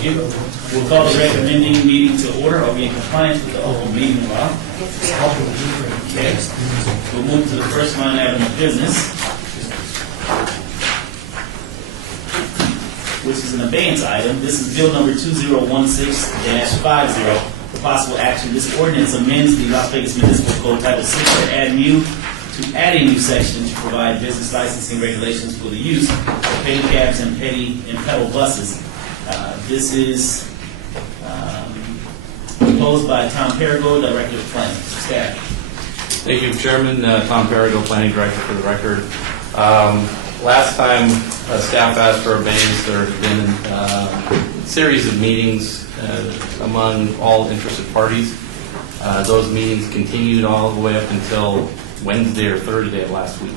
Thank you. We'll call the recommending meeting to order. Are we in compliance with the open meeting law? Okay. We'll move to the first line item of business, which is an abeyance item. This is bill number 2016-50. For possible action, this ordinance amends the Las Vegas Municipal Code Title 6 to add a new section to provide business licensing regulations for the use of petty cabs and pedal buses. This is proposed by Tom Perigo, Director of Planning. Staff. Thank you, Chairman. Tom Perigo, Planning Director, for the record. Last time staff asked for abeyance, there had been a series of meetings among all interested parties. Those meetings continued all the way up until Wednesday or Thursday of last week.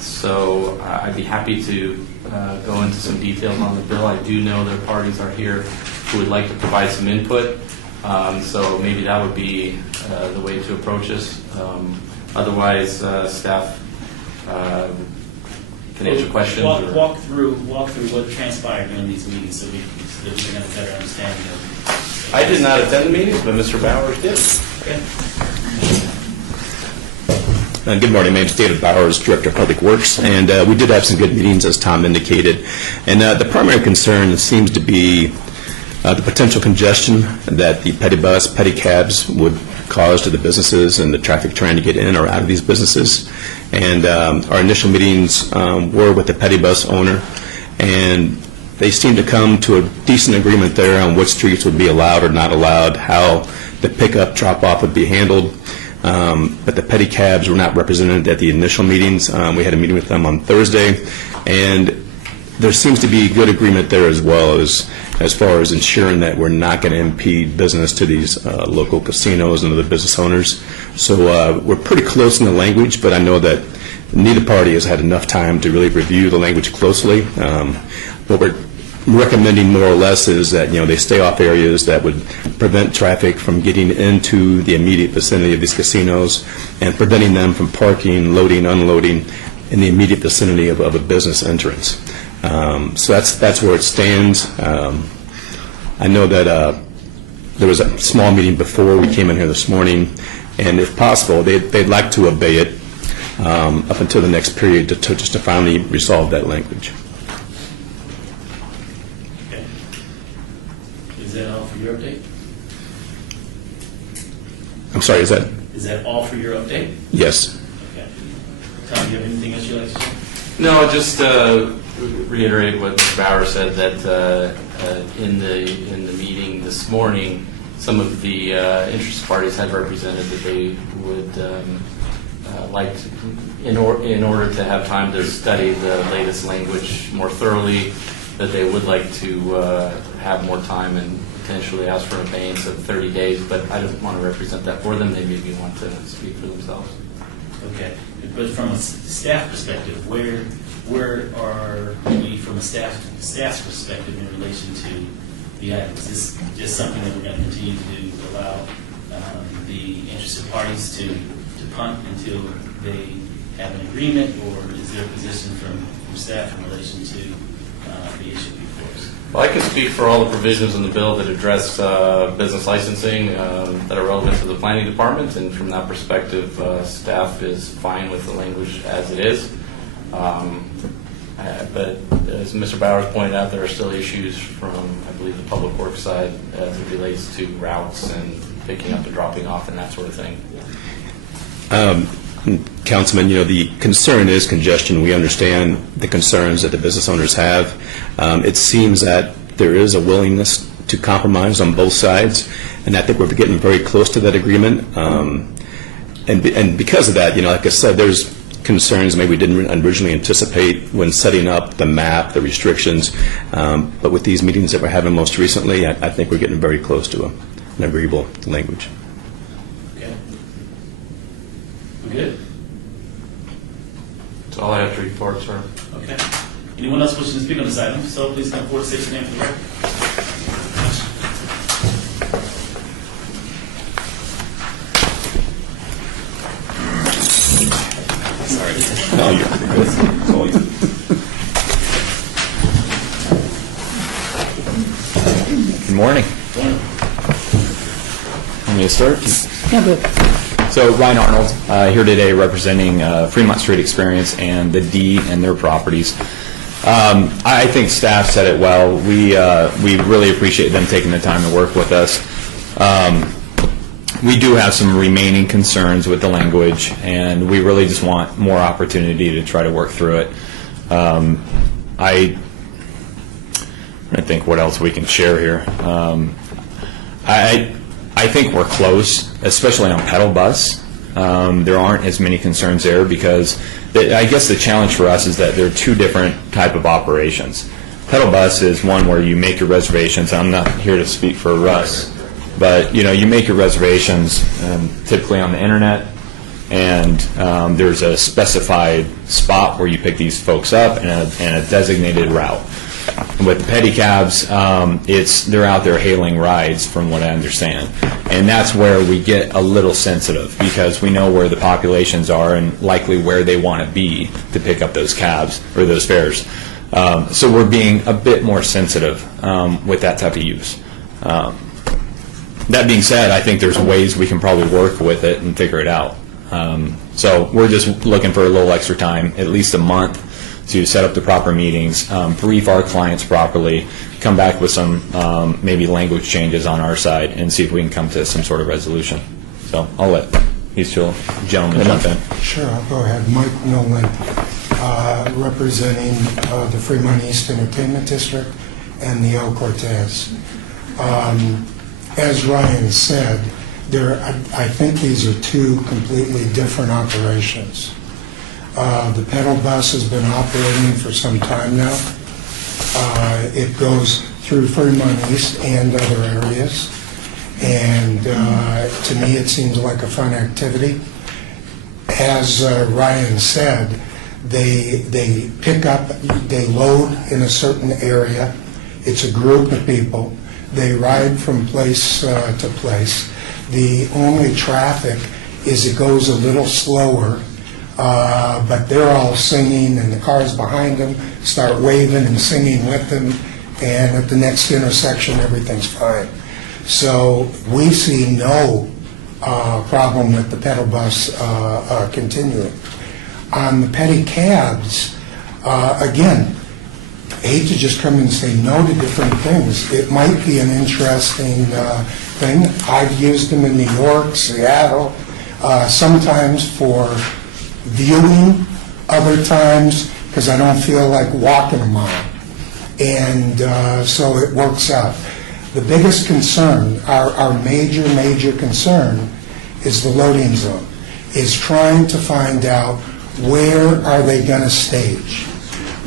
So I'd be happy to go into some details on the bill. I do know that parties are here who would like to provide some input. So maybe that would be the way to approach this. Otherwise, staff can answer questions. Walk through what transpired during these meetings so we can have a better understanding of it. I did not attend the meetings, but Mr. Bowers did. Okay. Good morning. My name is David Bowers, Director of Public Works, and we did have some good meetings, as Tom indicated. And the primary concern seems to be the potential congestion that the petty cabs would cause to the businesses and the traffic trying to get in or out of these businesses. And our initial meetings were with the petty bus owner, and they seemed to come to a decent agreement there on what streets would be allowed or not allowed, how the pickup drop-off would be handled. But the petty cabs were not represented at the initial meetings. We had a meeting with them on Thursday, and there seems to be good agreement there as well as far as ensuring that we're not going to impede business to these local casinos and other business owners. So we're pretty close in the language, but I know that neither party has had enough time to really review the language closely. What we're recommending more or less is that they stay off areas that would prevent traffic from getting into the immediate vicinity of these casinos and preventing them from parking, loading, unloading in the immediate vicinity of a business entrance. So that's where it stands. I know that there was a small meeting before we came in here this morning, and if possible, they'd like to obey it up until the next period just to finally resolve that language. Okay. Is that all for your update? I'm sorry, is that all for your update? yes? Okay. Tom, do you have anything else you'd like to say? No, just reiterate what Mr. Bauer said, that in the meeting this morning, some of the interested parties had represented that they would like to, in order to have time to study the latest language more thoroughly, that they would like to have more time and potentially ask for an abeyance of 30 days, but I don't want to represent that for them. They maybe want to speak for themselves. Okay. But from a staff perspective, where are we from a staff's perspective in relation to the item? Is this just something that we're going to continue to allow the interested parties to punt until they have an agreement, or is there a position from staff in relation to the issue before us? Well, I can speak for all the provisions in the bill that address business licensing that are relevant to the planning department, and from that perspective, staff is fine with the language as it is. But as Mr. Bowers pointed out, there are still issues from, I believe, the public works side as it relates to routes and picking up and dropping off and that sort of thing. Councilman, the concern is congestion. We understand the concerns that the business owners have. It seems that there is a willingness to compromise on both sides, and I think we're getting very close to that agreement. And because of that, like I said, there's concerns maybe we didn't originally anticipate when setting up the map, the restrictions. But with these meetings that we're having most recently, I think we're getting very close to an agreeable language. Okay. We good? That's all I have to report, sir. Okay. Anyone else wishing to speak on this item? So please come forward, state your name for the record. Sorry. No, you're good. It's all you. morning. Want me to start? Yeah, good. So Ryan Arnold, here today representing Fremont Street Experience and the D and their properties. I think staff said it well. We really appreciate them taking the time to work with us. We do have some remaining concerns with the language, and we really just want more opportunity to try to work through it. I think what else we can share here. I think we're close, especially on pedal bus. There aren't as many concerns there because I guess the challenge for us is that there are two different type of operations. Pedal bus is one where you make your reservations. I'm not here to speak for Russ, but you make your reservations typically on the internet, and there's a specified spot where you pick these folks up and a designated route. With the pedicabs, they're out there hailing rides, from what I understand, and that's where we get a little sensitive because we know where the populations are and likely where they want to be to pick up those cabs or those fares. So we're being a bit more sensitive with that type of use. That being said, I think there's ways we can probably work with it and figure it out. So we're just looking for a little extra time, at least a month, to set up the proper meetings, brief our clients properly, come back with some maybe language changes on our side, and see if we can come to some sort of resolution. So I'll let these two gentlemen jump in. Sure, I'll go ahead. Mike Nolan, representing the Fremont East Entertainment District and the El Cortez. As Ryan said, I think these are two completely different operations. The pedal bus has been operating for some time now. It goes through Fremont East and other areas, and to me it seems like a fun activity. As Ryan said, they pick up, they load in a certain area. It's a group of people. They ride from place to place. The only traffic is it goes a little slower, but they're all singing, and the cars behind them start waving and singing with them, and at the next intersection, everything's fine. So we see no problem with the pedal bus continuing. On the pedicabs, again, I hate to just come and say no to different things. It might be an interesting thing. I've used them in New York, Seattle, sometimes for viewing, other times because I don't feel like walking a mile. And so it works out. The biggest concern, our major concern, is the loading zone, is trying to find out where are they going to stage.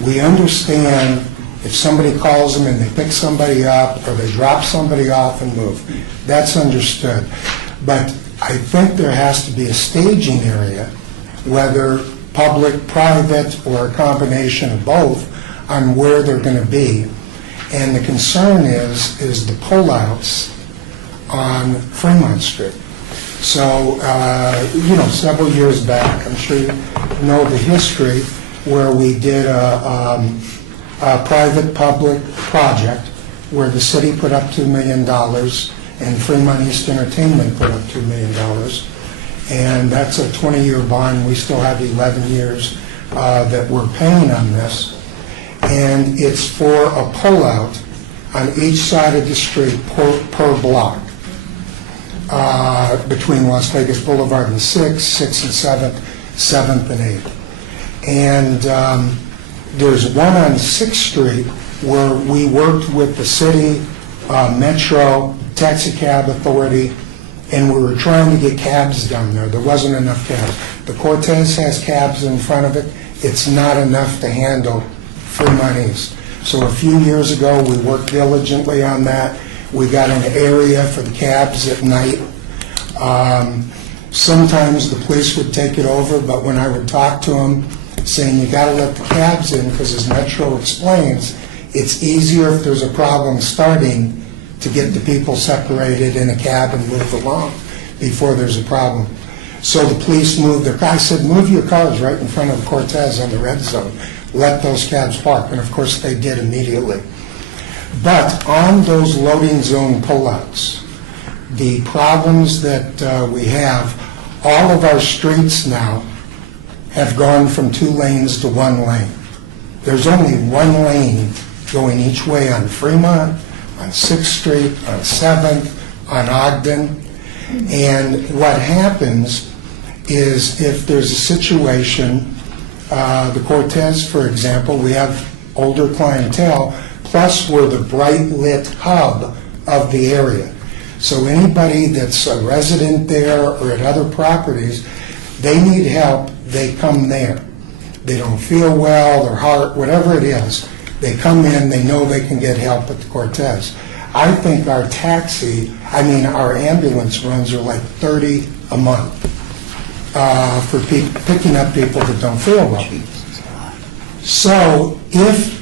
We understand if somebody calls them and they pick somebody up or they drop somebody off and move. That's understood. But I think there has to be a staging area, whether public, private, or a combination of both, on where they're going to be. And the concern is the pullouts on Fremont Street. So, several years back, I'm sure you know the history, where we did a private-public project where the city put up $2 million and Fremont East Entertainment put up $2 million. And that's a 20-year bond. We still have 11 years that we're paying on this. And it's for a pullout on each side of the street per block between Las Vegas Boulevard and 6th, 6th and 7th, 7th and 8th. And there's one on 6th Street where we worked with the city, Metro, Taxi Cab Authority, and we were trying to get cabs down there. There wasn't enough cabs. The Cortez has cabs in front of it. It's not enough to handle Fremont East. So a few years ago, we worked diligently on that. We got an area for the cabs at night. Sometimes the police would take it over, but when I would talk to them, saying you got to let the cabs in, because as Metro explains, it's easier if there's a problem starting to get the people separated in a cab and move along before there's a problem. So the police moved their cars. I said, move your cars right in front of the Cortez on the red zone. Let those cabs park. And of course they did immediately. But on those loading zone pullouts, the problems that we have, all of our streets now have gone from 2 lanes to 1 lane. There's only 1 lane going each way on Fremont, on 6th Street, on 7th, on Ogden. And what happens is if there's a situation, the Cortez, for example, we have older clientele, plus we're the bright lit hub of the area. So anybody that's a resident there or at other properties, they need help, they come there. They don't feel well, their heart, whatever it is, they come in, they know they can get help at the Cortez. I think our our ambulance runs are like 30 a month for picking up people that don't feel well. So if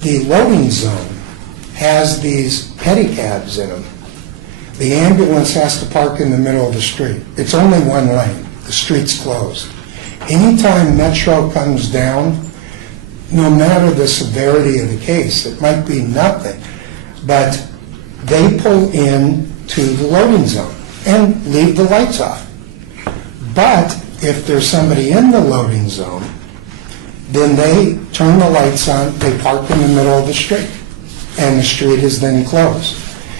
the loading zone has these pedicabs in them, the ambulance has to park in the middle of the street. It's only 1 lane. The street's closed. Anytime Metro comes down, no matter the severity of the case, it might be nothing, but they pull in to the loading zone and leave the lights off. But if there's somebody in the loading zone, then they turn the lights on, they park in the middle of the street, and the street is then closed.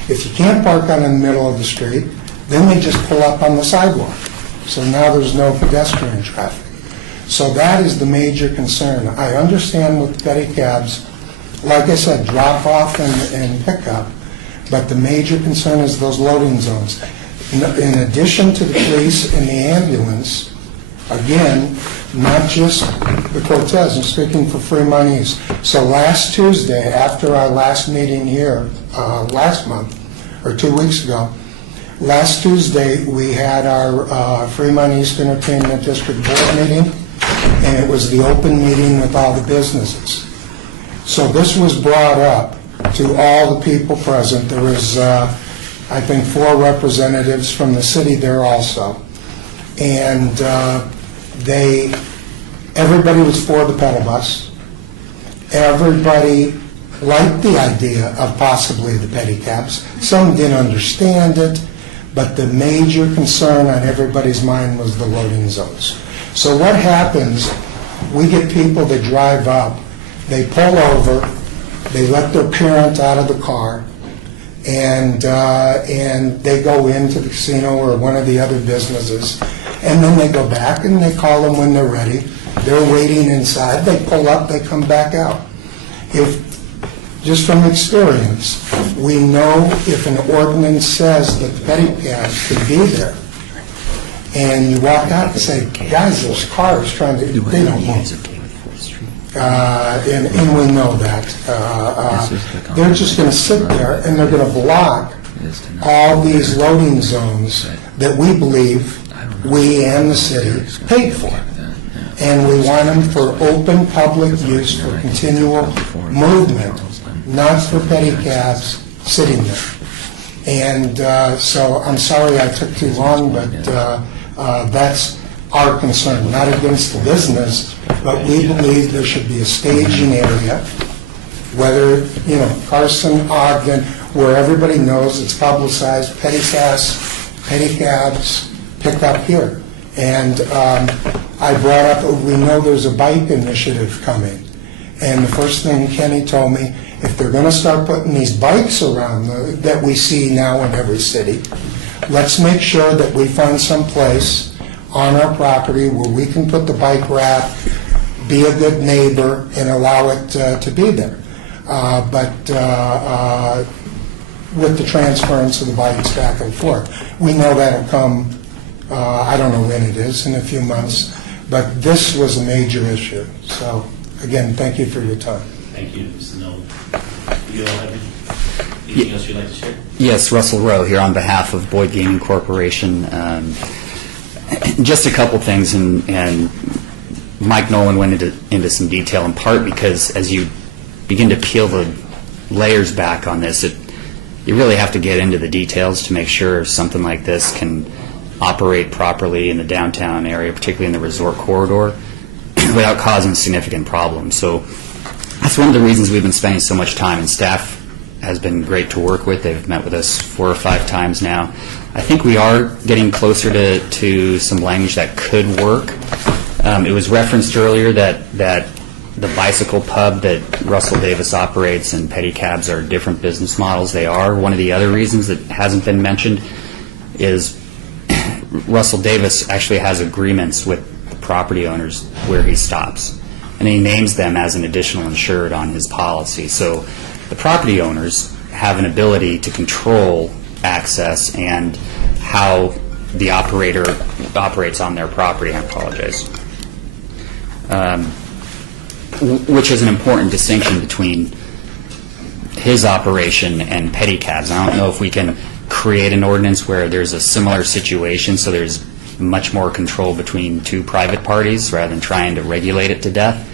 If you can't park on in the middle of the street, then they just pull up on the sidewalk. So now there's no pedestrian traffic. So that is the major concern. I understand with pedicabs, like I said, drop off and pick up, but the major concern is those loading zones. In addition to the police and the ambulance, again, not just the Cortez, I'm speaking for Fremont East. So last Tuesday, after our last meeting here, last month, or 2 weeks ago, last Tuesday, we had our Fremont East Entertainment District Board meeting, and it was the open meeting with all the businesses. So this was brought up to all the people present. There was, I think, 4 representatives from the city there also. And everybody was for the pedal bus. Everybody liked the idea of possibly the pedicabs. Some didn't understand it, but the major concern on everybody's mind was the loading zones. So what happens, we get people that drive up, they pull over, they let their parent out of the car, and they go into the casino or one of the other businesses, and then they go back and they call them when they're ready. They're waiting inside, they pull up, they come back out. Just from experience, we know if an ordinance says that the pedicabs could be there, and you walk out and say, guys, there's cars trying to, they don't move. And we know that. They're just going to sit there and they're going to block all these loading zones that we believe we and the city paid for. And we want them for open public use for continual movement, not for pedicabs sitting there. And so I'm sorry I took too long, but that's our concern, not against the business, but we believe there should be a staging area, whether, Carson, Ogden, where everybody knows it's publicized, pedicabs, pick up here. And I brought up, we know there's a bike initiative coming. And the first thing Kenny told me, if they're going to start putting these bikes around that we see now in every city, let's make sure that we find some place on our property where we can put the bike rack, be a good neighbor, and allow it to be there. But with the transference of the bikes back and forth, we know that'll come, I don't know when it is, in a few months, but this was a major issue. So, again, thank you for your time. Thank you, Mr. Nolan. Do you all have anything else you'd like to share? Yes, Russell Rowe here on behalf of Boyd Gaming Corporation. Just a couple things, and Mike Nolan went into some detail in part because as you begin to peel the layers back on this, you really have to get into the details to make sure something like this can operate properly in the downtown area, particularly in the resort corridor, without causing significant problems. So that's one of the reasons we've been spending so much time, and staff has been great to work with. They've met with us 4 or 5 times now. I think we are getting closer to some language that could work. It was referenced earlier that the bicycle pub that Russell Davis operates and pedicabs are different business models. They are. One of the other reasons that hasn't been mentioned is Russell Davis actually has agreements with the property owners where he stops, and he names them as an additional insured on his policy. So the property owners have an ability to control access and how the operator operates on their property. I apologize. Which is an important distinction between his operation and pedicabs. I don't know if we can create an ordinance where there's a similar situation, so there's much more control between 2 private parties rather than trying to regulate it to death.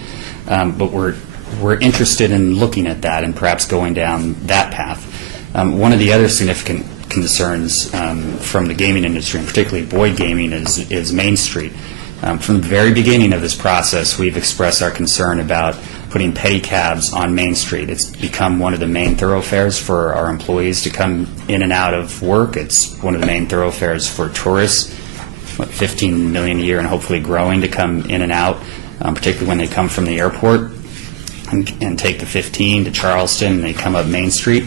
But we're interested in looking at that and perhaps going down that path. One of the other significant concerns from the gaming industry, and particularly Boyd Gaming, is Main Street. From the very beginning of this process, we've expressed our concern about putting pedicabs on Main Street. It's become one of the main thoroughfares for our employees to come in and out of work. It's one of the main thoroughfares for tourists, 15 million a year and hopefully growing, to come in and out, particularly when they come from the airport and take the 15 to Charleston and they come up Main Street.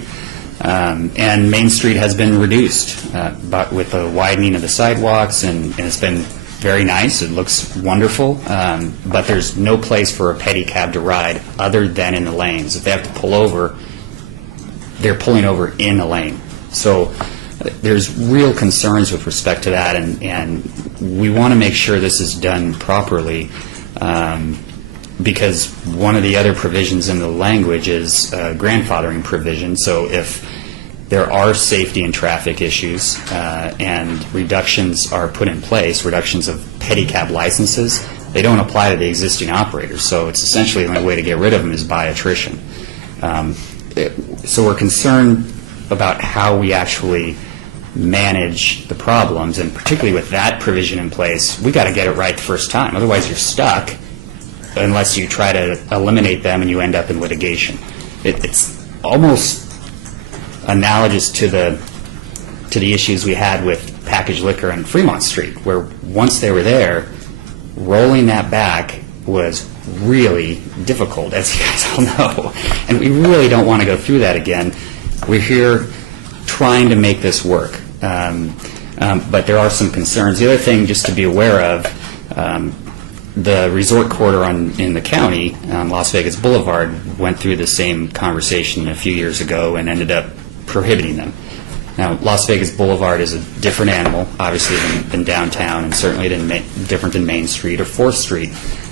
And Main Street has been reduced but with the widening of the sidewalks, and it's been very nice. It looks wonderful, but there's no place for a pedicab to ride other than in the lanes. If they have to pull over, they're pulling over in a lane. So there's real concerns with respect to that, and we want to make sure this is done properly, because one of the other provisions in the language is a grandfathering provision. So if there are safety and traffic issues and reductions are put in place, reductions of pedicab licenses, they don't apply to the existing operators. So it's essentially the only way to get rid of them is by attrition. So we're concerned about how we actually manage the problems, and particularly with that provision in place, we got to get it right the first time. Otherwise, you're stuck unless you try to eliminate them and you end up in litigation. It's almost analogous to the issues we had with packaged liquor on Fremont Street, where once they were there, rolling that back was really difficult, as you guys all know. And we really don't want to go through that again. We're here trying to make this work. But there are some concerns. The other thing just to be aware of, the resort corridor in the county, Las Vegas Boulevard, went through the same conversation a few years ago and ended up prohibiting them. Now, Las Vegas Boulevard is a different animal, obviously, than downtown, and certainly different than Main Street or 4th Street.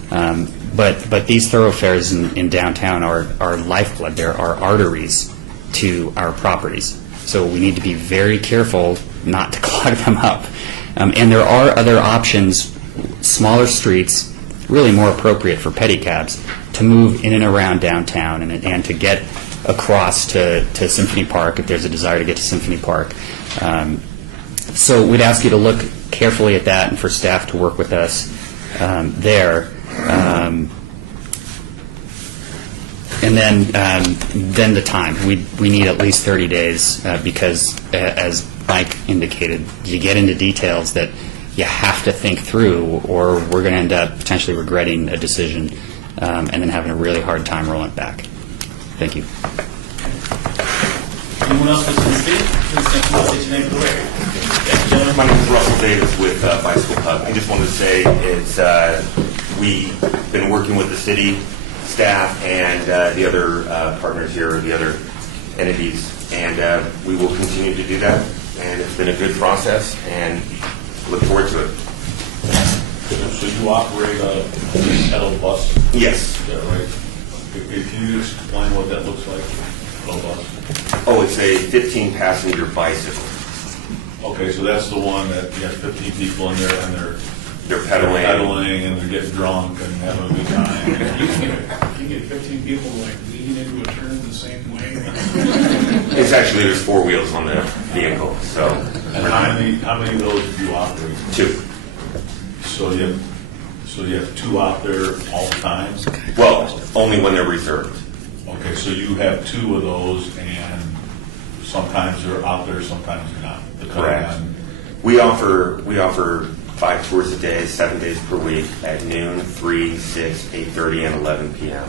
But these thoroughfares in downtown are lifeblood. There are arteries to our properties. So we need to be very careful not to clog them up. And there are other options, smaller streets, really more appropriate for pedicabs, to move in and around downtown and to get across to Symphony Park if there's a desire to get to Symphony Park. So we'd ask you to look carefully at that and for staff to work with us there. And then the time. We need at least 30 days because, as Mike indicated, you get into details that you have to think through, or we're going to end up potentially regretting a decision and then having a really hard time rolling it back. Thank you. Anyone else wishing to speak? Please stand up, state your name for the record. Thank you, gentlemen. My name is Russell Davis with Bicycle Pub. I just wanted to say we've been working with the city staff and the other partners here, the other entities, and we will continue to do that. And it's been a good process, and look forward to it. So you operate a pedal bus? Yes. Is that right? Okay, can you explain what that looks like, pedal bus? Oh, it's a 15-passenger bicycle. Okay, so that's the one that you have 15 people in there and They're pedaling. And they're getting drunk and having a good time. You get 15 people like leaning into a turn the same way. It's actually, there's 4 wheels on the vehicle, so. And how many of those do you operate? 2. So you have 2 out there all the time? Well, only when they're reserved. Okay, so you have 2 of those, and sometimes they're out there, sometimes they're not. depending Correct. on- We offer 5 tours a day, 7 days per week at noon, 3, 6, 8:30, and 11 p.m.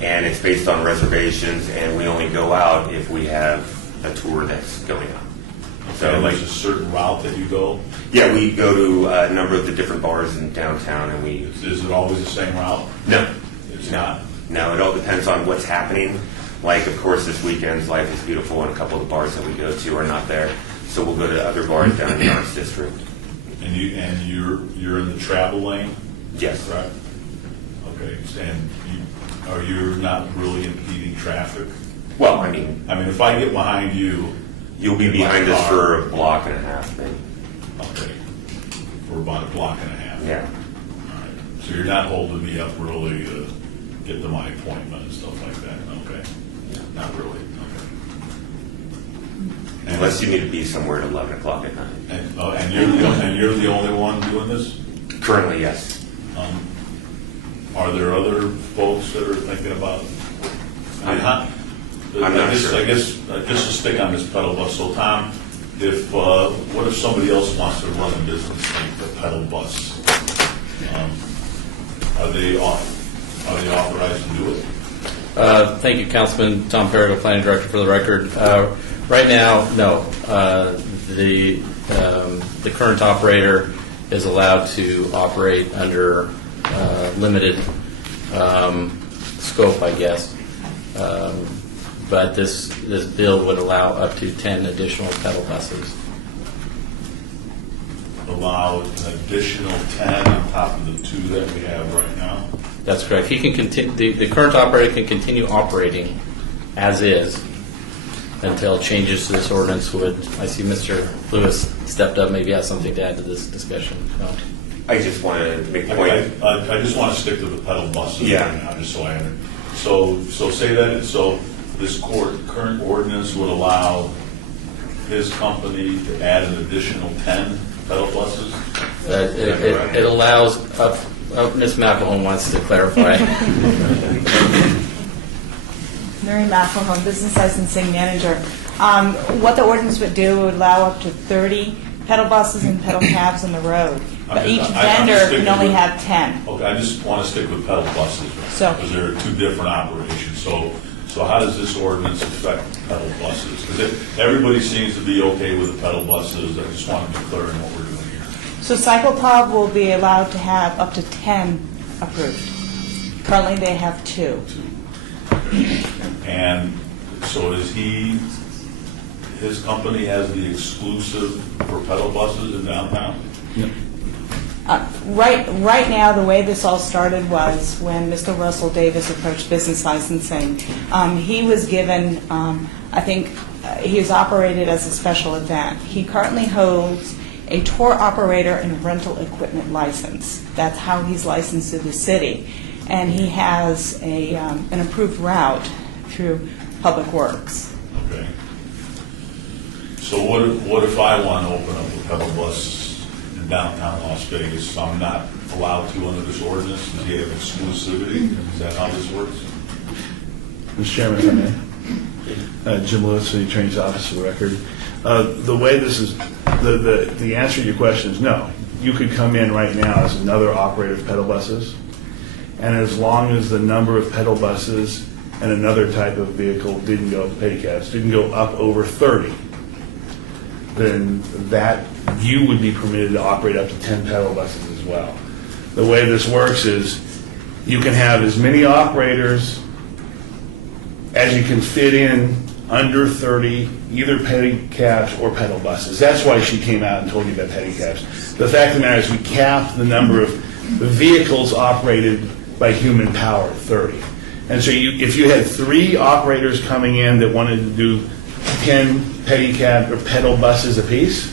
And it's based on reservations, and we only go out if we have a tour that's going on. So, And like, there's a certain route that you go. yeah, we go to a number of the different bars in downtown, and we Is it always the same route? no, It's not. no, it all depends on what's happening. Like, of course, this weekend's Life is Beautiful, and a couple of the bars that we go to are not there, so we'll go to other bars down in the Arts District. And you're in the travel lane, Yes. correct? Okay, and you're not really impeding traffic? Well, I mean, I mean, if I get behind you. you'll be in my behind us car- for a block and a half, maybe. Okay, for about a block and a half. Yeah. All right. So you're not holding me up really to get to my appointment and stuff like that, okay? Not really, okay. And- Unless you need to be somewhere at 11 o'clock at night. And you're the only one doing this? Currently, yes. Are there other folks that are thinking about? I'm not sure. I guess, just to stick on this pedal bus, so Tom, what if somebody else wants to run a business like the pedal bus? Are they authorized to do it? Thank you, Councilman Tom Farrago, Planning Director, for the record. Right now, no. The current operator is allowed to operate under limited scope, I guess. But this bill would allow up to 10 additional pedal buses. Allow an additional 10 on top of the 2 that we have right now? That's correct. He can continue. The current operator can continue operating as is until changes to this ordinance would. I see Mr. Lewis stepped up. Maybe has something to add to this discussion. No. I just want to make the I point. just want to stick to the pedal buses Yeah. right now, just so I understand. So say that, so this current ordinance would allow his company to add an additional 10 pedal buses? It allows. Ms. McElhone wants to clarify. Mary McElhone, Business Licensing Manager. What the ordinance would do would allow up to 30 pedal buses and pedal cabs on the road. But each I'm vendor just can sticking only with- have 10. Okay, I just want to stick with pedal buses, So- because there are 2 different operations. So how does this ordinance affect pedal buses? Because everybody seems to be okay with the pedal buses. I just want to be clear on what we're doing here. So CyclePub will be allowed to have up to 10 approved. Currently, they have 2. And so his company has the exclusive for pedal buses in downtown? Right now, the way this all started was when Mr. Russell Davis approached Business Licensing. He was given, I think, he is operated as a special event. He currently holds a tour operator and rental equipment license. That's how he's licensed to the city. And he has an approved route through Public Works. Okay. So what if I want to open up a pedal bus in downtown Las Vegas? I'm not allowed to under this ordinance? Does he have exclusivity? Is that how this works? Mr. Chairman, if I may. Jim Lewis, City Attorney's Office, for the record. The way this is, the answer to your question is no. You could come in right now as another operator of pedal buses, and as long as the number of pedal buses and another type of vehicle didn't go, pedicabs, didn't go up over 30, then that you would be permitted to operate up to 10 pedal buses as well. The way this works is you can have as many operators as you can fit in under 30, either pedicabs or pedal buses. That's why she came out and told you about pedicabs. The fact of the matter is we capped the number of vehicles operated by human power at 30. And so if you had 3 operators coming in that wanted to do 10 pedicab or pedal buses apiece,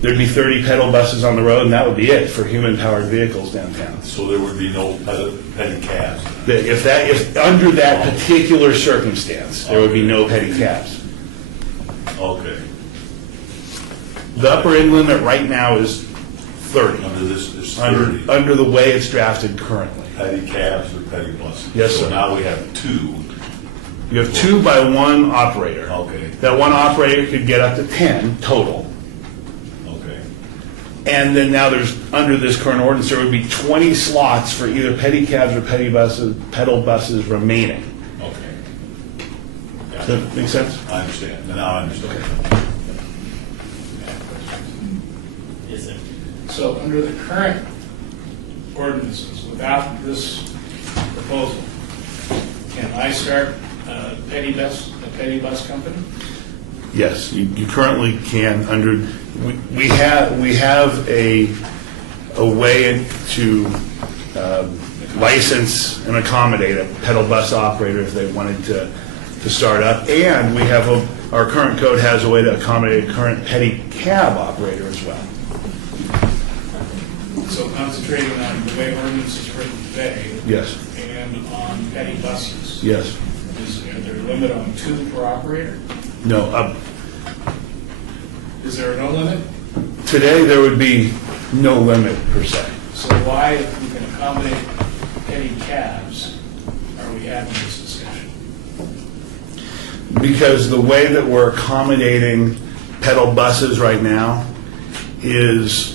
there'd be 30 pedal buses on the road, and that would be it for human-powered vehicles downtown. So there would be no pedicabs? If under that particular circumstance, there would be no pedicabs. Okay. The upper end limit right now is 30. Under this is 30 Under the way it's drafted currently. pedicabs or petty buses? Yes, So sir. now we have 2 You have 2 by 1 operator. Okay. That one operator could get up to 10 total. Okay. And then now there's, under this current ordinance, there would be 20 slots for either pedicabs or pedal buses remaining. Okay. Does that make sense? I understand. Now I understand. Yes, sir. So under the current ordinances, without this proposal, can I start a petty bus company? Yes, you currently can under, we have a way to license and accommodate a pedal bus operator if they wanted to start up. And we have our current code has a way to accommodate a current petty cab operator as well. So concentrating on the way ordinance is written today Yes, and on petty buses. yes. Is there a limit on 2 per operator? No, Is there no limit? today there would be no limit per se. So why, if we can accommodate petty cabs, are we having this discussion? Because the way that we're accommodating pedal buses right now is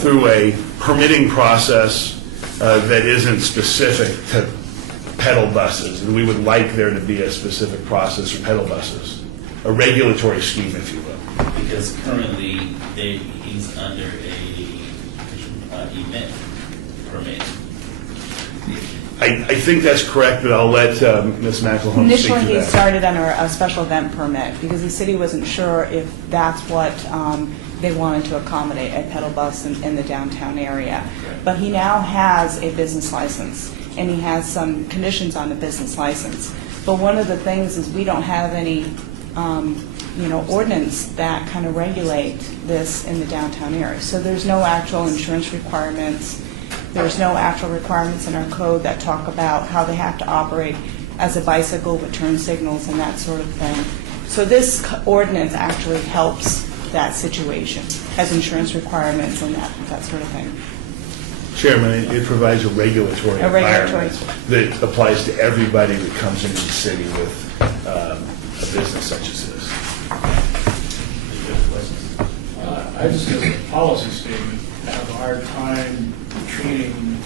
through a permitting process that isn't specific to pedal buses. And we would like there to be a specific process for pedal buses, a regulatory scheme, if you will. Because currently, he's under a event permit. I think that's correct, but I'll let Ms. McElhone speak to Initially, he that. started under a special event permit because the city wasn't sure if that's what they wanted to accommodate, a pedal bus in the downtown area. But he now has a business license, and he has some conditions on the business license. But one of the things is we don't have any, ordinance that kind of regulate this in the downtown area. So there's no actual insurance requirements. There's no actual requirements in our code that talk about how they have to operate as a bicycle with turn signals and that sort of thing. So this ordinance actually helps that situation, has insurance requirements and that sort of thing. Chairman, it provides a regulatory A regulatory. environment that applies to everybody that comes into the city with a business such as this. I just, as a policy statement, have a hard time treating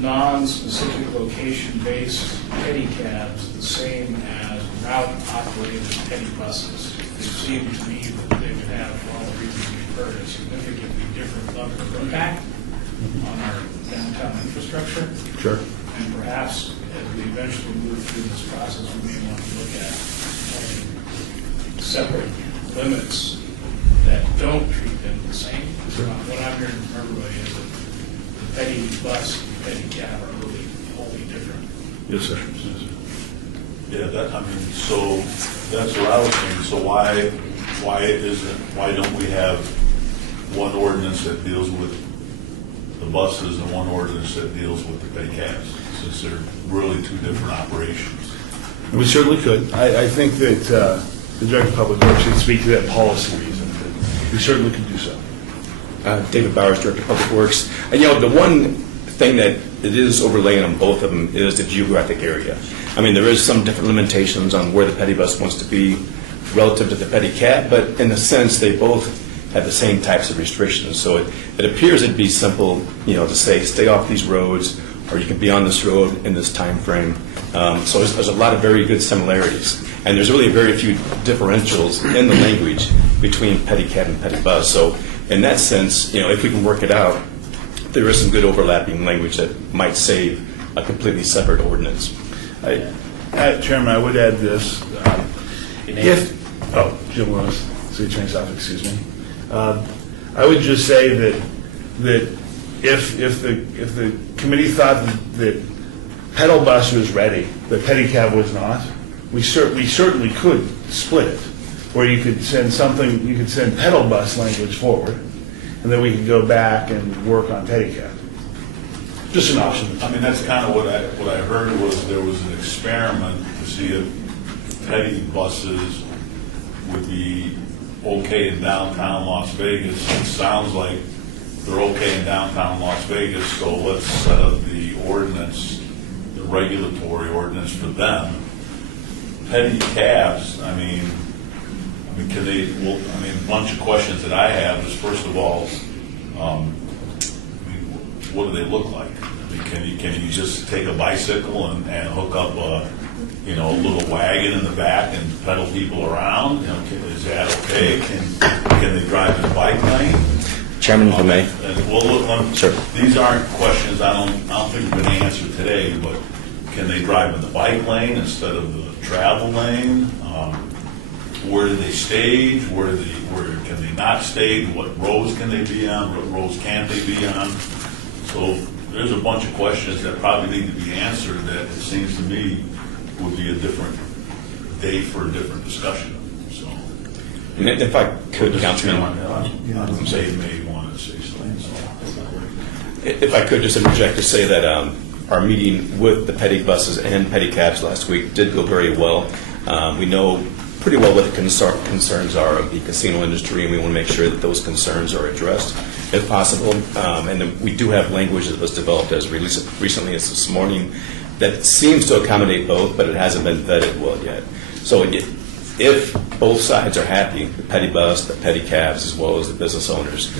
non-specific location-based petty cabs the same as route-operated petty buses. It seemed to me that they would have, for all the reasons we've heard, a significantly different level of impact on our downtown infrastructure. Sure. And perhaps as we eventually move through this process, we may want to look at separate limits that don't treat them the same. What I'm hearing from everybody is that the petty bus and petty cab are really wholly different. Yes, sir. Yeah, so that's what I was saying. So why don't we have one ordinance that deals with the buses and one ordinance that deals with the petty cabs, since they're really 2 different operations? We certainly could. I think that the Director of Public Works should speak to that policy reason. But we certainly could do so. David Bowers, Director of Public Works. And, the one thing that it is overlaying on both of them is the geographic area. I mean, there is some different limitations on where the petty bus wants to be relative to the petty cab, but in a sense, they both have the same types of restrictions. So it appears it'd be simple, to say, stay off these roads, or you can be on this road in this time frame. So there's a lot of very good similarities. And there's really very few differentials in the language between petty cab and petty bus. So in that sense, if we can work it out, there is some good overlapping language that might save a completely separate ordinance. Chairman, I would add this. Jim Lewis, City Attorney's Office, excuse me. I would just say that if the committee thought that pedal bus was ready, but petty cab was not, we certainly could split it, where you could send pedal bus language forward, and then we could go back and work on petty cab. Just an option. I mean, that's kind of what I heard was there was an experiment to see if petty buses would be okay in downtown Las Vegas. It sounds like they're okay in downtown Las Vegas, so let's set up the ordinance, the regulatory ordinance for them. Petty cabs, I mean, can they, well, I mean, a bunch of questions that I have is, first of all, I mean, what do they look like? I mean, can you just take a bicycle and hook up a little wagon in the back and pedal people around? You know, is that okay? Can they drive in the bike lane? Chairman, if I may. Well, look, Sure. these aren't questions I don't think are going to answer today, but can they drive in the bike lane instead of the travel lane? Where do they stage? Where can they not stage? What roads can they be on? What roads can't they be on? So there's a bunch of questions that probably need to be answered that it seems to me would be a different day for a different discussion. So, And if I could, Councilman, They may want to say something. if I could just interject to say that our meeting with the petty buses and petty cabs last week did go very well. We know pretty well what the concerns are of the casino industry, and we want to make sure that those concerns are addressed if possible. And then we do have language that was developed as recently as this morning that seems to accommodate both, but it hasn't been vetted well yet. So if both sides are happy, the petty bus, the petty cabs, as well as the business owners,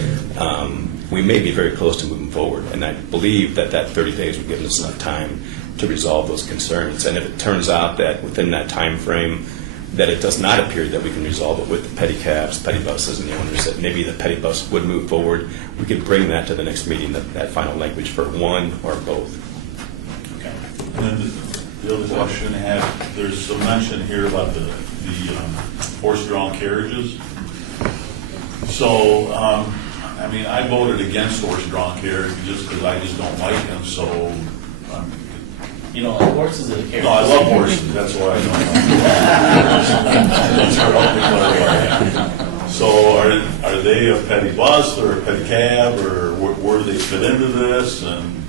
we may be very close to moving forward. And I believe that 30 days would give us enough time to resolve those concerns. And if it turns out that within that time frame that it does not appear that we can resolve it with the petty cabs, petty buses, and the owners, that maybe the petty bus would move forward, we could bring that to the next meeting, that final language for one or both. Okay. And then the other question I have, there's some mention here about the horse-drawn carriages. So, I mean, I voted against horse-drawn carriages just because I just don't like them. So, You know, like horses are the carriage. no, I love horses. That's why I don't like them. So, are they a petty bus or a petty cab, or where do they fit into this? And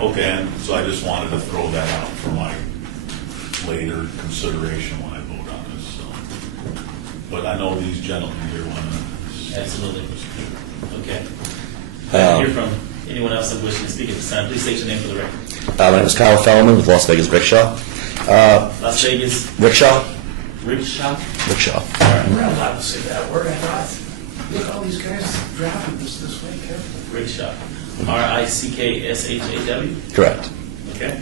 okay. And so I just wanted to throw that out for my later consideration when I vote on this. So, but I know these gentlemen here want to. Absolutely. Okay. I hear from anyone else that wishes to speak at this time. Please state your name for the record. My name is Kyle Fellman with Las Vegas Rickshaw. Las Vegas Rickshaw? Rickshaw. Rickshaw. We're not allowed to say that word, I thought. Look, all these guys drafted this way carefully. Rickshaw. RICKSHAW. Correct. Okay.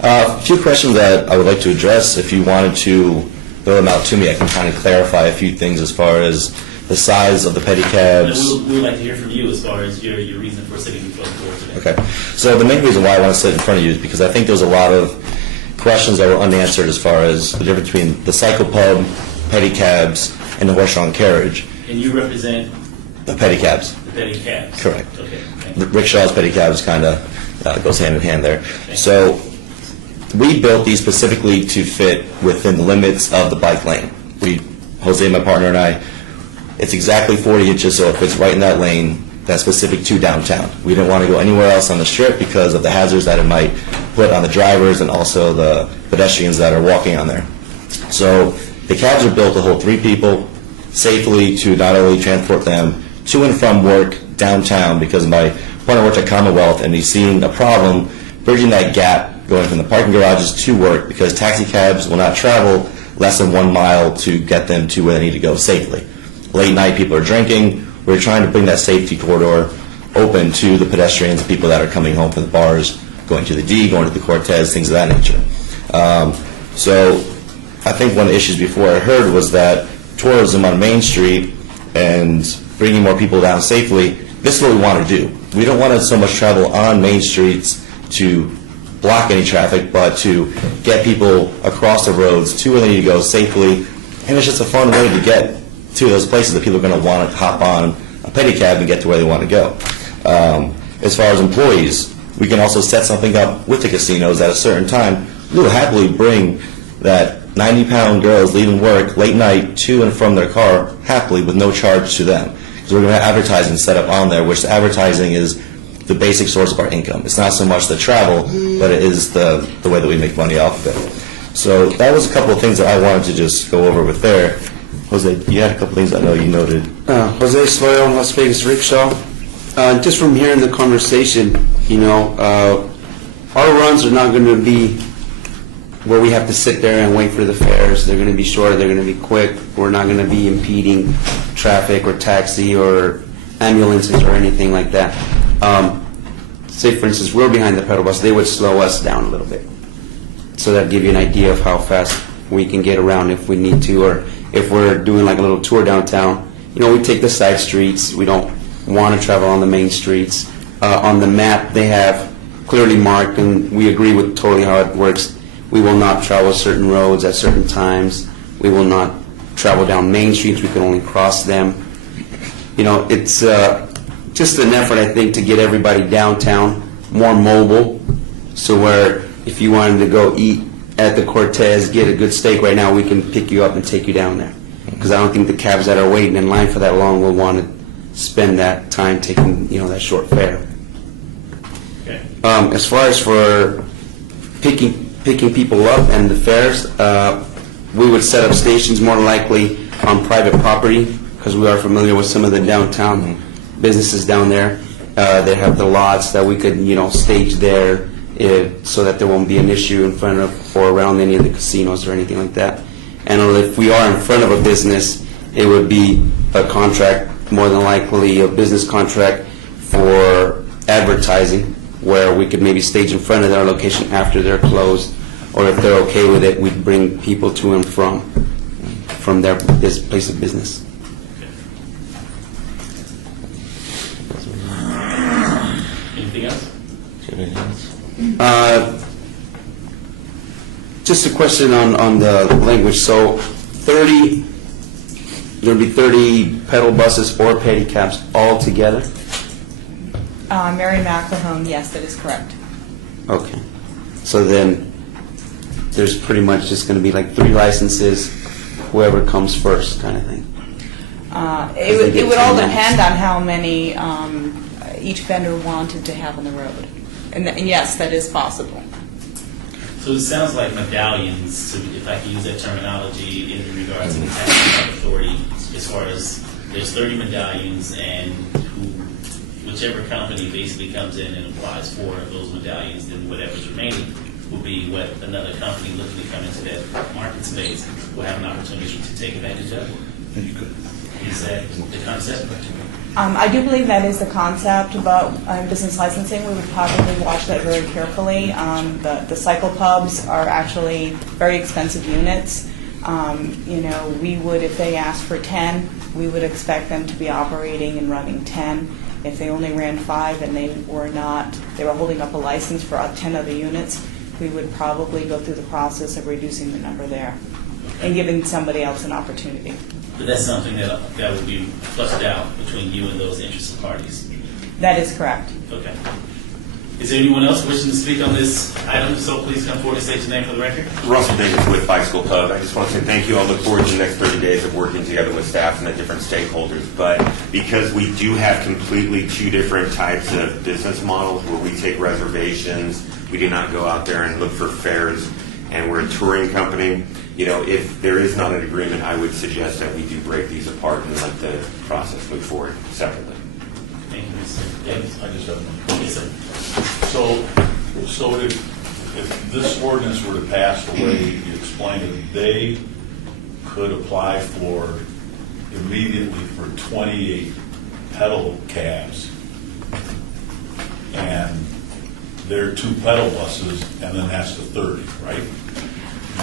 A few questions that I would like to address. If you wanted to throw them out to me, I can kind of clarify a few things as far as the size of the petty cabs. We would like to hear from you as far as your reason for sitting before the board today. Okay. So the main reason why I want to sit in front of you is because I think there's a lot of questions that were unanswered as far as the difference between the cycle pub, petty cabs, and the horse-drawn carriage. And you represent The petty cabs. the petty cabs. Correct. Okay. The rickshaws, petty cabs kind of goes hand in hand there. So we built these specifically to fit within the limits of the bike lane. Jose, my partner, and I, it's exactly 40 inches, so it fits right in that lane that's specific to downtown. We didn't want to go anywhere else on the strip because of the hazards that it might put on the drivers and also the pedestrians that are walking on there. So the cabs are built to hold 3 people safely to not only transport them to and from work downtown, because my partner works at Commonwealth and he's seeing a problem bridging that gap going from the parking garages to work, because taxi cabs will not travel less than 1 mile to get them to where they need to go safely. Late night, people are drinking. We're trying to bring that safety corridor open to the pedestrians and people that are coming home from the bars, going to the D, going to the Cortez, things of that nature. So I think one of the issues before I heard was that tourism on Main Street and bringing more people down safely, this is what we want to do. We don't want to so much travel on Main Streets to block any traffic, but to get people across the roads to where they need to go safely. And it's just a fun way to get to those places that people are going to want to hop on a petty cab and get to where they want to go. As far as employees, we can also set something up with the casinos at a certain time. We will happily bring that 90-pound girls leaving work late night to and from their car happily with no charge to them. Because we're going to have advertising set up on there, which the advertising is the basic source of our income. It's not so much the travel, but it is the way that we make money off of it. So that was a couple of things that I wanted to just go over with there. Jose, you had a couple things I know you noted. Jose Sloyo, Las Vegas Rickshaw. Just from hearing the conversation, our runs are not going to be where we have to sit there and wait for the fares. They're going to be short, they're going to be quick. We're not going to be impeding traffic or taxi or ambulances or anything like that. Say, for instance, we're behind the pedal bus, they would slow us down a little bit. So that'd give you an idea of how fast we can get around if we need to, or if we're doing like a little tour downtown. You know, we take the side streets. We don't want to travel on the main streets. On the map, they have clearly marked, and we agree with totally how it works. We will not travel certain roads at certain times. We will not travel down main streets. We can only cross them. You know, it's just an effort, I think, to get everybody downtown more mobile, so where if you wanted to go eat at the Cortez, get a good steak right now, we can pick you up and take you down there. Because I don't think the cabs that are waiting in line for that long will want to spend that time taking, you know, that short fare. Okay. As far as for picking people up and the fares, we would set up stations more likely on private property, because we are familiar with some of the downtown businesses down there. They have the lots that we could, you know, stage there so that there won't be an issue in front of or around any of the casinos or anything like that. And if we are in front of a business, it would be a contract, more than likely a business contract for advertising, where we could maybe stage in front of their location after they're closed, or if they're okay with it, we'd bring people to and from their place of business. Anything else? Just a question on the language. So 30, there'll be 30 pedal buses or pedicabs all together? Mary McElhone, yes, that is correct. Okay. So then there's pretty much just going to be like 3 licenses, whoever comes first kind of thing. It would all depend on how many each vendor wanted to have on the road. And yes, that is possible. So it sounds like medallions, so if I can use that terminology in regards to the tax authority, as far as there's 30 medallions, and whichever company basically comes in and applies for those medallions, then whatever's remaining will be what another company looking to come into that market space will have an opportunity to take advantage of. Is that the concept? I do believe that is the concept, but business licensing, we would probably watch that very carefully. The cycle pubs are actually very expensive units. You know, we would, if they asked for 10, we would expect them to be operating and running 10. If they only ran 5 and they were holding up a license for 10 other units, we would probably go through the process of reducing the number there and giving somebody else an opportunity. But that's something that would be flushed out between you and those interested parties. That is correct. Okay. Is there anyone else wishing to speak on this item? So please come forward and state your name for the record. Russell Davis with Bicycle Pub. I just want to say thank you. I look forward to the next 30 days of working together with staff and the different stakeholders. But because we do have completely 2 different types of business models where we take reservations, we do not go out there and look for fares, and we're a touring company, you know, if there is not an agreement, I would suggest that we do break these apart and let the process move forward separately. Thank you, Mr. Davis. I just have one. Yes, sir. So if this ordinance were to pass the way you explained it, they could apply for immediately for 28 pedal cabs, and they're 2 pedal buses, and then that's the 30, right?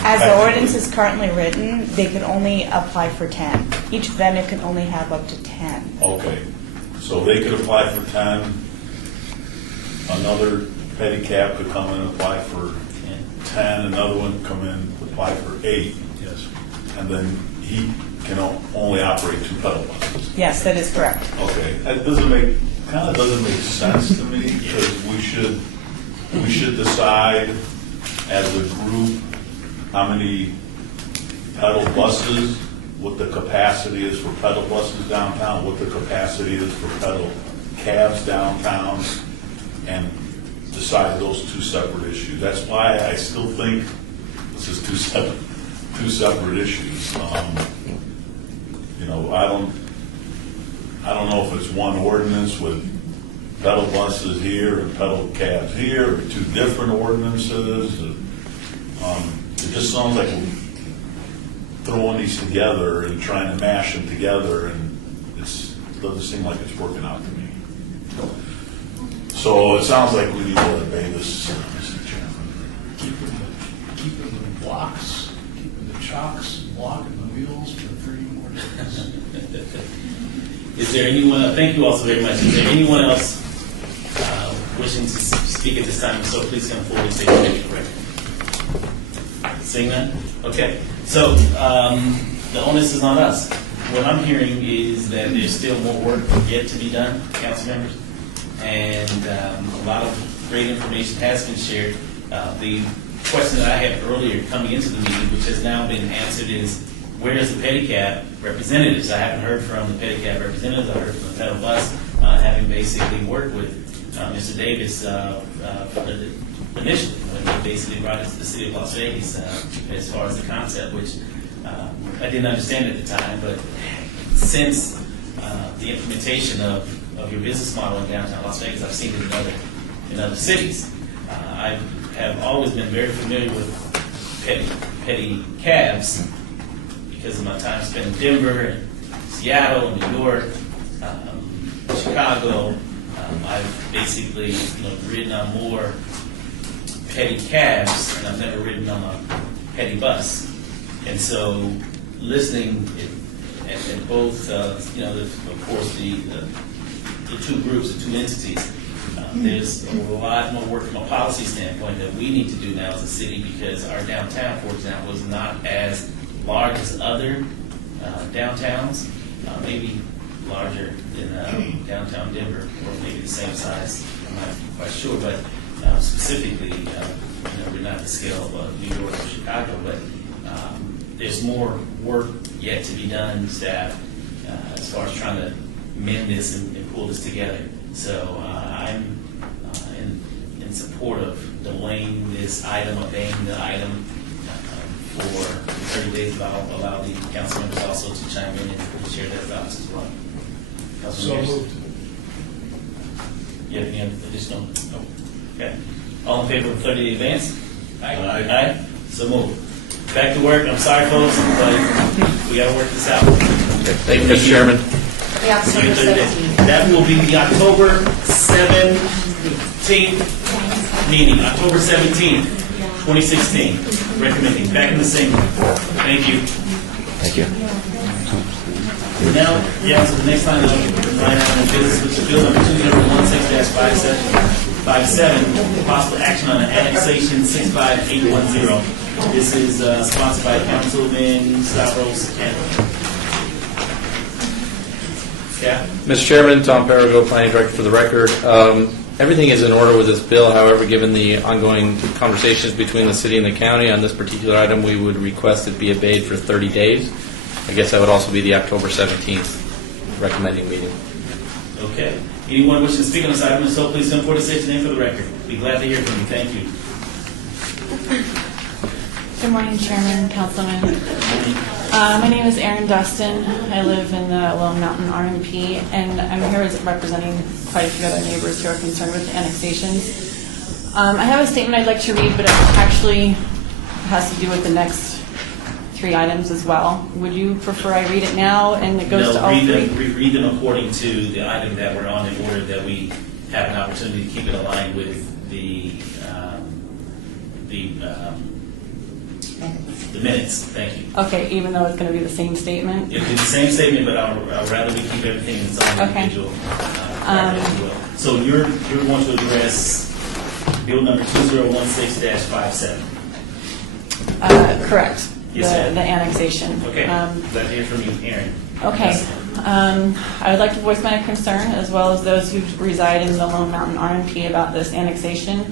As the ordinance is currently written, they could only apply for 10. Each vendor can only have up to 10. Okay, so they could apply for 10, another pedicab could come in and apply for 10, another one come in and apply for 8. Yes. And then he can only operate 2 pedal buses. Yes, that is correct. Okay, that doesn't make sense to me, because we should decide as a group how many pedal buses, what the capacity is for pedal buses downtown, what the capacity is for pedal cabs downtown, and decide those 2 separate issues. That's why I still think this is two separate issues. You know, I don't know if it's one ordinance with pedal buses here and pedal cabs here, or two different ordinances. It just sounds like we're throwing these together and trying to mash them together, and it doesn't seem like it's working out to me. So it sounds like we need to obey this, Mr. Chairman. Keeping the blocks, keeping the chocks, blocking the wheels for 30 more days. Is there anyone, thank you all so very much. Is there anyone else wishing to speak at this time? So please come forward and say your name for the record. Seeing none? Okay. So the onus is on us. What I'm hearing is that there's still more work yet to be done, council members, and a lot of great information has been shared. The question that I had earlier coming into the meeting, which has now been answered, is where is the pedicab representatives? I haven't heard from the pedicab representatives. I heard from the pedal bus, having basically worked with Mr. Davis initially when he basically brought it to the city of Las Vegas as far as the concept, which I didn't understand at the time. But since the implementation of your business model in downtown Las Vegas, I've seen it in other cities. I have always been very familiar with petty cabs because of my time spent in Denver and Seattle and New York, Chicago. I've basically ridden on more petty cabs, and I've never ridden on a petty bus. And so, listening at both, of course, the two groups, the two entities, there's a lot more work from a policy standpoint that we need to do now as a city, because our downtown, for example, is not as large as other downtowns, maybe larger than downtown Denver, or maybe the same size. I'm not quite sure, but specifically, we're not the scale of New York or Chicago, but there's more work yet to be done, staff, as far as trying to mend this and pull this together. So I'm in support of delaying this item, obeying the item for 30 days, but I'll allow the council members also to chime in and share their thoughts as well. So moved. You have any additional? No. Okay. All in favor of 30-day advance? Aye. Aye. So moved. Back to work. I'm sorry, folks, but we got to work this out. Thank you, Mr. Chairman. See you 30 days. That will be the October 17th meeting. October 17th, 2016. Recommending. Back in the same room. Thank you. Thank you. Now, so the next line item of business, which is bill number 2016-57, possible action on an annexation 65810. This is sponsored by Councilman Stavros Campbell. Yeah. Mr. Chairman, Tom Perigo, Planning Director for the record. Everything is in order with this bill. However, given the ongoing conversations between the city and the county on this particular item, we would request it be obeyed for 30 days. I guess that would also be the October 17th recommending meeting. Okay. Anyone wishing to speak on this item, if so, please come forward and state your name for the record. Be glad to hear from you. Thank you. Good morning, Chairman, Councilman. My name is Erin Dustin. I live in the Lone Mountain RMP, and I'm here representing quite a few other neighbors who are concerned with the annexations. I have a statement I'd like to read, but it actually has to do with the next 3 items as well. Would you prefer I read it now and it goes to all 3? Read them according to the item that we're on in order, that we have an opportunity to keep it aligned with the minutes. Thank you. Okay, even though it's going to be the same statement? It'll be the same statement, but I'd rather we keep everything in its own individual. So you're going to address bill number 2016-57. Correct. Yes, the annexation. Okay. Glad to hear from you, Erin. Okay. I would like to voice my concern, as well as those who reside in the Lone Mountain RMP, about this annexation,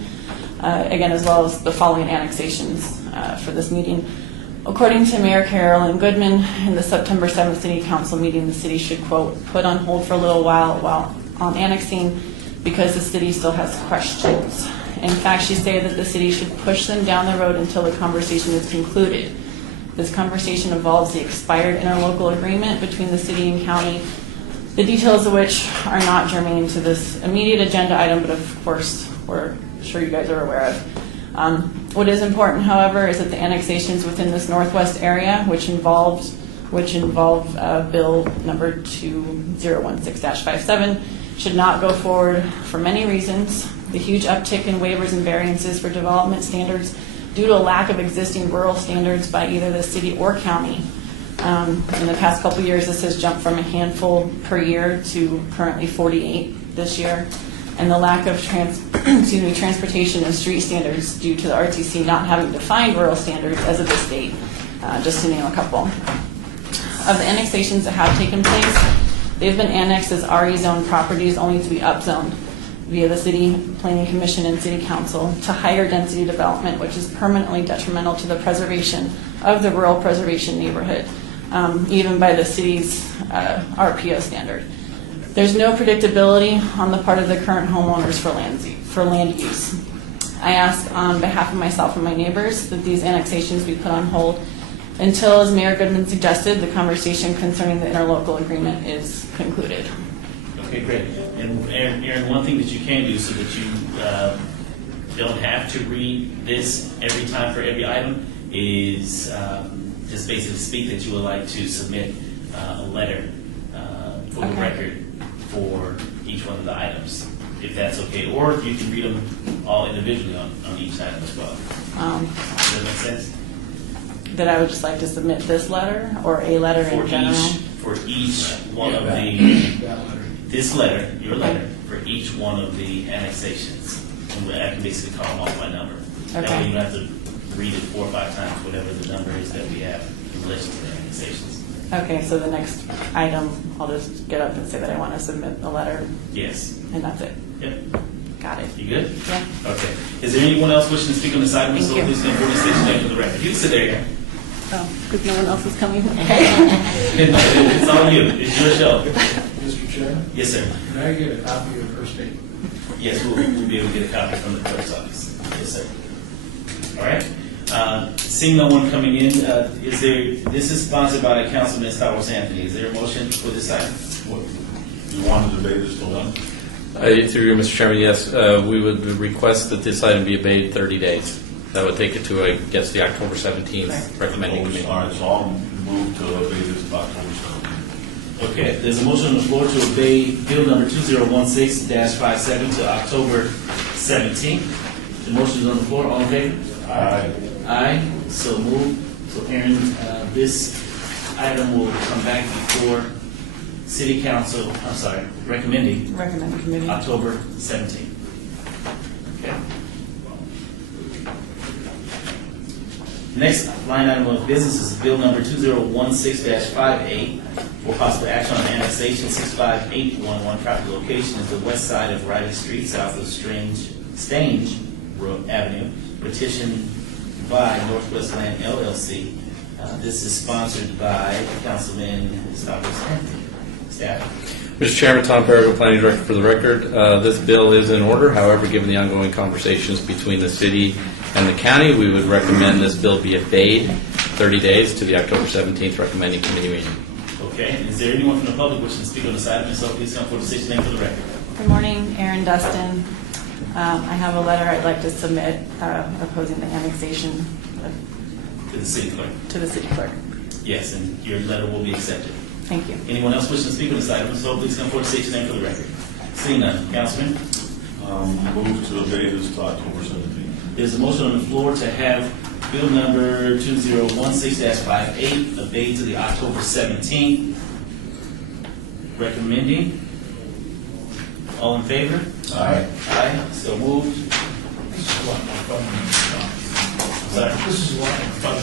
again, as well as the following annexations for this meeting. According to Mayor Carolyn Goodman, in the September 7th City Council meeting, the city should, quote, put on hold for a little while on annexing because the city still has questions. In fact, she stated that the city should push them down the road until the conversation is concluded. This conversation involves the expired interlocal agreement between the city and county the details of which are not germane to this immediate agenda item, but of course, we're sure you guys are aware of. What is important, however, is that the annexations within this northwest area, which involve Bill number 2016-57, should not go forward for many reasons. The huge uptick in waivers and variances for development standards due to a lack of existing rural standards by either the city or county. In the past couple years, this has jumped from a handful per year to currently 48 this year. And the lack of transportation and street standards due to the RTC not having defined rural standards as of this date, just to name a couple. Of the annexations that have taken place, they've been annexed as RE zone properties only to be upzoned via the City Planning Commission and City Council to higher density development, which is permanently detrimental to the preservation of the rural preservation neighborhood, even by the city's RPO standard. There's no predictability on the part of the current homeowners for land use. I ask on behalf of myself and my neighbors that these annexations be put on hold until, as Mayor Goodman suggested, the conversation concerning the interlocal agreement is concluded. Okay, great. And Aaron, one thing that you can do so that you don't have to read this every time for every item is just basically speak that you would like to submit a letter for the record for each one of the items, if that's okay. Or you can read them all individually on each item as well. Does that make sense? That I would just like to submit this letter or a letter in general? For each one of this letter, your letter, for each one of the annexations. And I can basically call them off by number. That way you don't have to read it 4 or 5 times, whatever the number is that we have in relation to the annexations. Okay, so the next item, I'll just get up and say that I want to submit a letter. Yes. And that's it. Yep. Got it. You good? Yeah. Okay. Is there anyone else wishing to speak on this item? Thank So you. please come forward and state your name for the record. You can sit there, Aaron. Oh, because no one else is coming? It's all you. It's your show. Mr. Chairman, Yes, sir. can I get a copy of her statement? Yes, we'll be able to get a copy from the clerk's office. Yes, sir. All right. Seeing no one coming in, this is sponsored by Councilman Star-Wars Anthony. Is there a motion for this item? What, you want to debate this till when? Through you, Mr. Chairman, yes, we would request that this item be abated 30 days. That would take it to, I guess, the October 17th recommending committee. All right, so I'll move to abate this to October 17th. Okay, there's a motion on the floor to obey Bill number 2016-57 to October 17th. The motion is on the floor. All in favor? Aye. Aye. So moved. So Aaron, this item will come back before City Council, recommending Recommended committee. October 17th. Okay. Next line item of business is Bill number 2016-58 for possible action on annexation 65811. Property location is the west side of Riley Street, south of Stange Avenue. Petition by Northwest Land LLC. This is sponsored by Councilman Stavros Anthony. Staff. Mr. Chairman, Tom Perrigo, Planning Director for the record. This bill is in order. However, given the ongoing conversations between the city and the county, we would recommend this bill be obeyed 30 days to the October 17th recommending committee meeting. Okay. Is there anyone from the public wishing to speak on this item? So please come forward to state your name for the record. Good morning, Aaron Dustin. I have a letter I'd like to submit opposing the annexation To the city clerk. to the city clerk. Yes, and your letter will be accepted. Thank you. Anyone else wishing to speak on this item? So please come forward to state your name for the record. Seeing none. Councilman? Move to abate this to October 17th. There's a motion on the floor to have Bill number 2016-58 obeyed to the October 17th. Recommending. All in favor? Aye. Aye. So moved. This is what my fun Sorry. This is what my fun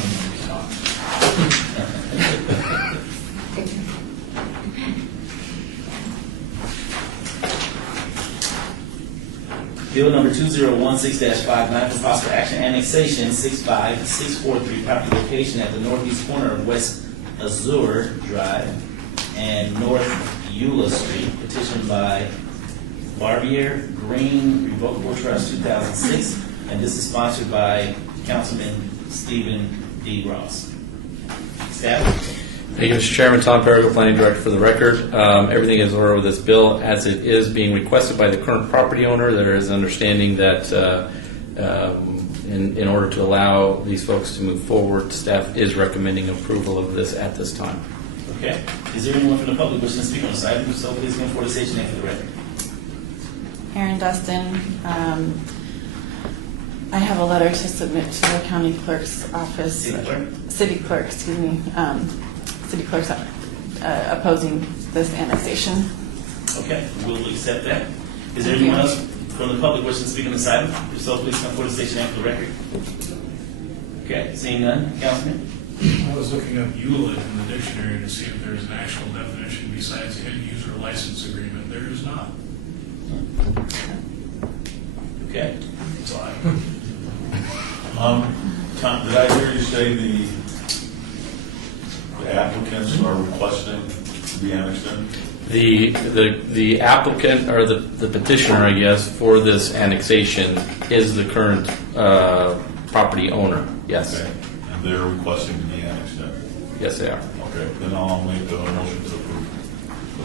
Bill number 2016-59 for possible action annexation 65643 property location at the northeast corner of West Azure Drive and North Eula Street, petitioned by Barbier Green Revocable Trust 2006, and this is sponsored by Councilman Stephen D. Ross. Staff? Thank you, Mr. Chairman. Tom Perigo, Planning Director for the record. Everything is in order with this bill as it is being requested by the current property owner. There is understanding that in order to allow these folks to move forward, staff is recommending approval of this at this time. Okay. Is there anyone from the public wishing to speak on this item? If so, please come forward to state your name for the record. Aaron Dustin. I have a letter to submit to the county clerk's office. City clerk, excuse me. City clerk's opposing this annexation. Okay, we'll accept that. Is there Thank you. anyone else from the public wishing to speak on this item? If so, please come forward to state your name for the record. Okay, seeing none. Councilman? I was looking up ULIT in the dictionary to see if there's an actual definition besides end user license agreement. There is not. Okay. So I Tom, did I hear you say the applicants are requesting to be annexed in? The applicant, or the petitioner, I guess, for this annexation is the current property owner. Yes. Okay. And they're requesting to be annexed in? Yes, they are. Okay, then I'll make a motion to approve.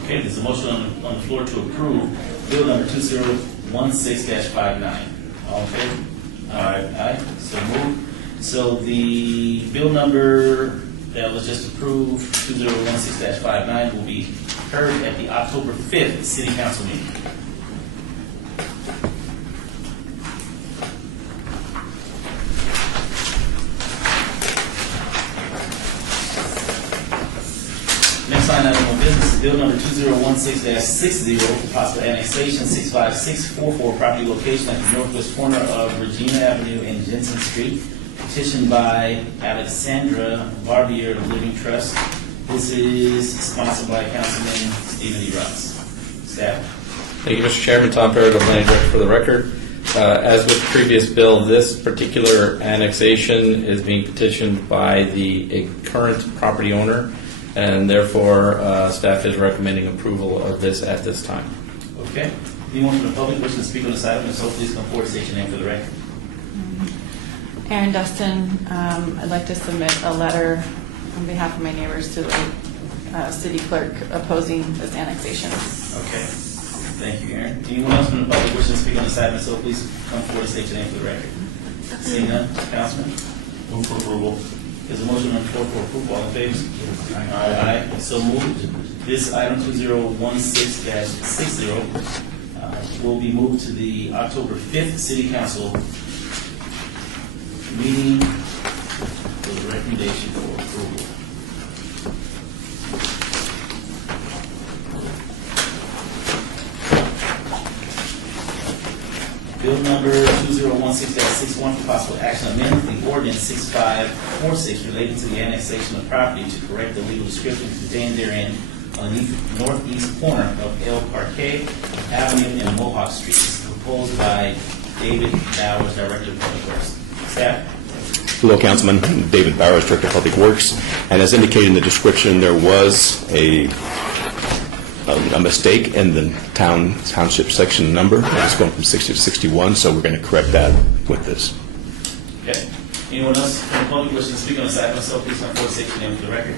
Okay, there's a motion on the floor to approve bill number 2016-59. All in favor? Aye. Aye, so moved. So the bill number that was just approved, 2016-59, will be heard at the October 5th City Council meeting. Next line item of business is bill number 2016-60, for possible annexation, 65644, property location at the northwest corner of Regina Avenue and Jensen Street, petitioned by Alexandra Barbier of Living Trust. This is sponsored by Councilman Stephen E. Ross. Staff. Thank you, Mr. Chairman. Tom Perigo, Planning Director for the record. As with the previous bill, this particular annexation is being petitioned by a current property owner, and therefore staff is recommending approval of this at this time. Okay. Anyone from the public wishing to speak on this item, so please come forward and state your name for the record. Aaron Dustin, I'd like to submit a letter on behalf of my neighbors to the city clerk opposing this annexation. Okay. Thank you, Aaron. Anyone else from the public wishing to speak on this item, so please come forward and state your name for the record. Seeing none, Councilman? Move for approval. There's a motion on the floor for approval. All in favor? Aye. So moved. This item 2016-60 will be moved to the October 5th City Council meeting for the recommendation for approval. Bill number 2016-61 for possible action amendment the ordinance 6546 relating to the annexation of property to correct the legal description contained therein on the northeast corner of El Parque Avenue and Mohawk Streets, proposed by David Bowers, Director of Public Works. Staff? Hello, Councilman. David Bowers, Director of Public Works. And as indicated in the description, there was a mistake in the township section number. It's going from 60 to 61, so we're going to correct that with this. Okay. Anyone else from the public wishing to speak on this item, so please come forward and state your name for the record.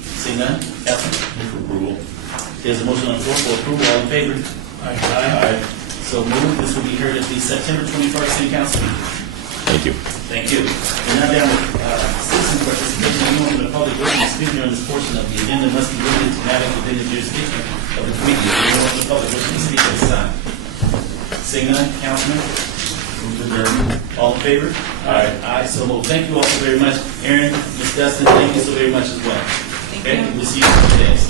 Seeing none, Councilman? Move for approval. There's a motion on the floor for approval. All in favor? Aye. So moved. This will be heard at the September 21st City Council meeting. Thank you. Thank you. We're now down to citizen participation. Anyone from the public wishing to speak during this portion of the agenda must be limited to matters within the jurisdiction of the committee. Anyone from the public wishing to speak at this time? Seeing none, Councilman? Move to adjourn. All in favor? Aye. Aye, so moved. Thank you all so very much. Aaron, Ms. Dustin, thank you so very much as well. Thank Okay, you. we'll see you in a few days.